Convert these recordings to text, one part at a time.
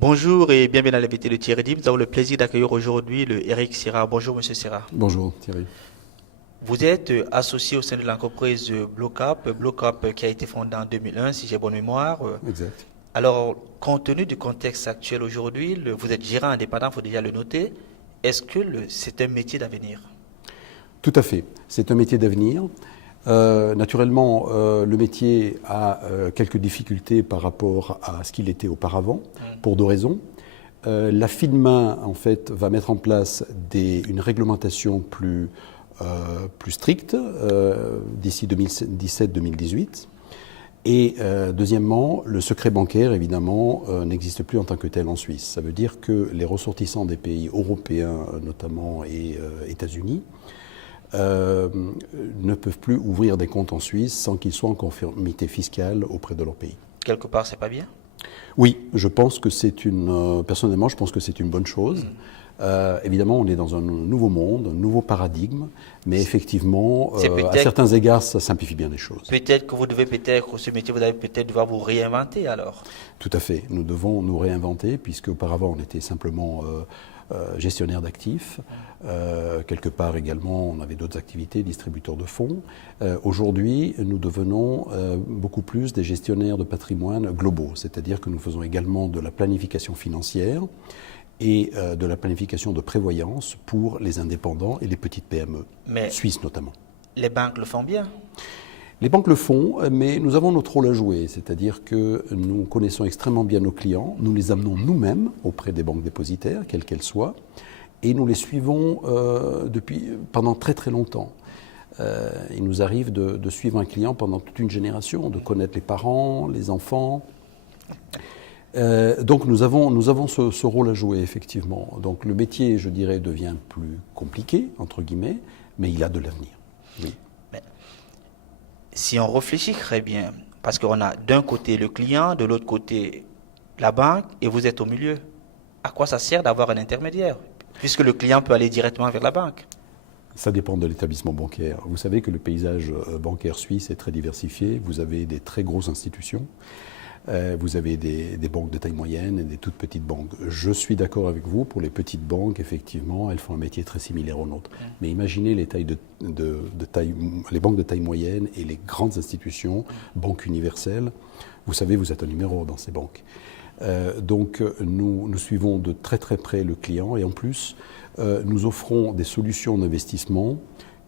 Bonjour et bienvenue à l'invité de Thierry Dim. Nous avons le plaisir d'accueillir aujourd'hui le Eric Sira. Bonjour Monsieur Sira. Bonjour Thierry. Vous êtes associé au sein de l'entreprise Blocap qui a été fondée en 2001 si j'ai bonne mémoire. Exact. Alors, compte tenu du contexte actuel aujourd'hui, vous êtes gérant indépendant, il faut déjà le noter. Est-ce que c'est un métier d'avenir? Tout à fait. C'est un métier d'avenir. Naturellement, le métier a quelques difficultés par rapport à ce qu'il était auparavant, pour deux raisons. La FINMA, en fait, va mettre en place une réglementation plus stricte d'ici 2017-2018. Et deuxièmement, le secret bancaire, évidemment, n'existe plus en tant que tel en Suisse. Ça veut dire que les ressortissants des pays européens, notamment, et États-Unis, ne peuvent plus ouvrir des comptes en Suisse sans qu'ils soient en conformité fiscale auprès de leur pays. Quelque part, c'est pas bien? Oui, je pense que personnellement, je pense que c'est une bonne chose. Évidemment, on est dans un nouveau monde, un nouveau paradigme, mais effectivement, à certains égards, ça simplifie bien les choses. Peut-être que vous devez ce métier, vous allez peut-être devoir vous réinventer alors. Tout à fait. Nous devons nous réinventer, puisque auparavant, on était simplement gestionnaire d'actifs. Quelque part également, on avait d'autres activités, distributeurs de fonds. Aujourd'hui, nous devenons beaucoup plus des gestionnaires de patrimoine globaux, c'est-à-dire que nous faisons également de la planification financière et de la planification de prévoyance pour les indépendants et les petites PME, suisses notamment. Les banques le font bien? Les banques le font, mais nous avons notre rôle à jouer, c'est-à-dire que nous connaissons extrêmement bien nos clients, nous les amenons nous-mêmes auprès des banques dépositaires, quelles qu'elles soient, et nous les suivons pendant très très longtemps. Il nous arrive de suivre un client pendant toute une génération, de connaître les parents, les enfants. Donc nous avons ce rôle à jouer, effectivement. Donc le métier, je dirais, devient plus compliqué, entre guillemets, mais il a de l'avenir. Oui. Mais, si on réfléchit très bien, parce qu'on a d'un côté le client, de l'autre côté la banque, et vous êtes au milieu, à quoi ça sert d'avoir un intermédiaire, puisque le client peut aller directement vers la banque? Ça dépend de l'établissement bancaire. Vous savez que le paysage bancaire suisse est très diversifié. Vous avez des très grosses institutions. Vous avez des banques de taille moyenne et des toutes petites banques. Je suis d'accord avec vous, pour les petites banques, effectivement, elles font un métier très similaire au nôtre. Mais imaginez les banques de taille moyenne et les grandes institutions, banques universelles. Vous savez, vous êtes un numéro dans ces banques. Donc nous suivons de très très près le client et en plus, nous offrons des solutions d'investissement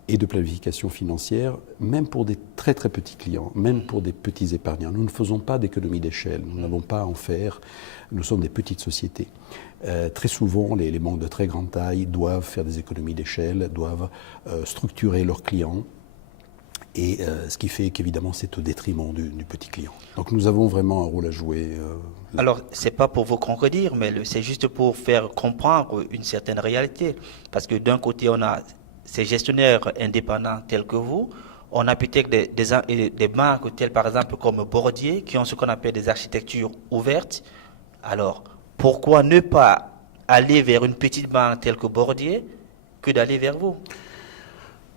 et de planification financière, même pour des très très petits clients, même pour des petits épargnants. Nous ne faisons pas d'économie d'échelle, nous n'avons pas à en faire, nous sommes des petites sociétés. Très souvent, les banques de très grande taille doivent faire des économies d'échelle, doivent structurer leurs clients, et ce qui fait qu'évidemment c'est au détriment du petit client. Donc nous avons vraiment un rôle à jouer. Alors, ce n'est pas pour vous contredire, mais c'est juste pour faire comprendre une certaine réalité. Parce que d'un côté, on a ces gestionnaires indépendants tels que vous, on a peut-être des banques telles par exemple comme Bordier qui ont ce qu'on appelle des architectures ouvertes. Alors, pourquoi ne pas aller vers une petite banque telle que Bordier que d'aller vers vous?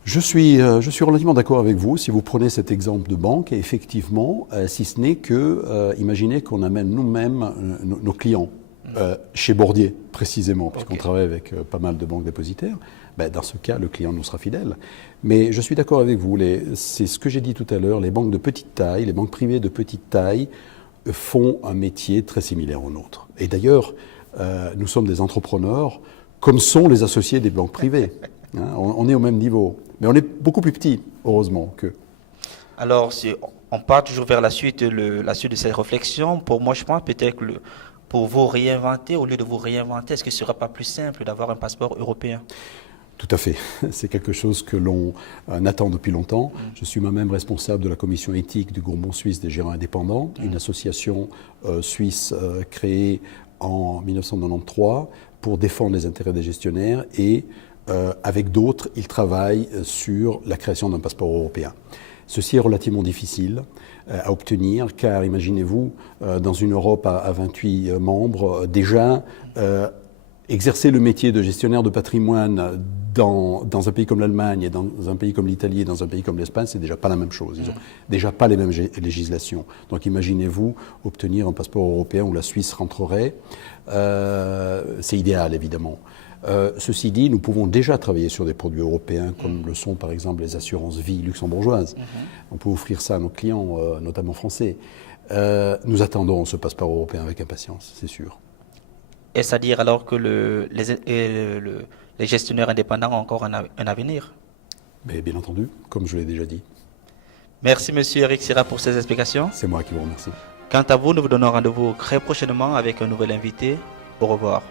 Je suis relativement d'accord avec vous. Si vous prenez cet exemple de banque, effectivement, si ce n'est que, imaginez qu'on amène nous-mêmes nos clients chez Bordier, précisément, puisqu'on travaille avec pas mal de banques dépositaires. Dans ce cas, le client nous sera fidèle. Mais je suis d'accord avec vous, c'est ce que j'ai dit tout à l'heure, les banques de petite taille, les banques privées de petite taille font un métier très similaire au nôtre. Et d'ailleurs, nous sommes des entrepreneurs, comme sont les associés des banques privées. On est au même niveau. Mais on est beaucoup plus petit, heureusement, qu'eux. Alors, on part toujours vers la suite de cette réflexion. Pour moi, je pense peut-être que pour vous réinventer, au lieu de vous réinventer, est-ce que ce ne serait pas plus simple d'avoir un passeport européen? Tout à fait. C'est quelque chose que l'on attend depuis longtemps. Je suis moi-même responsable de la commission éthique du groupement suisse des gérants indépendants, une association suisse créée en 1993 pour défendre les intérêts des gestionnaires et avec d'autres, ils travaillent sur la création d'un passeport européen. Ceci est relativement difficile à obtenir car imaginez-vous, dans une Europe à 28 membres, déjà Exercer le métier de gestionnaire de patrimoine dans un pays comme l'Allemagne et dans un pays comme l'Italie et dans un pays comme l'Espagne, c'est déjà pas la même chose. Ils n'ont déjà pas les mêmes législations. Donc imaginez-vous obtenir un passeport européen où la Suisse rentrerait. C'est idéal, évidemment. Ceci dit, nous pouvons déjà travailler sur des produits européens, comme le sont par exemple les assurances vie luxembourgeoises. On peut offrir ça à nos clients, notamment français. Nous attendons ce passeport européen avec impatience, c'est sûr. Est-ce à dire alors que les gestionnaires indépendants ont encore un avenir? Mais bien entendu, comme je l'ai déjà dit. Merci Monsieur Eric Sira pour ces explications. C'est moi qui vous remercie. Quant à vous, nous vous donnons rendez-vous très prochainement avec un nouvel invité. Au revoir.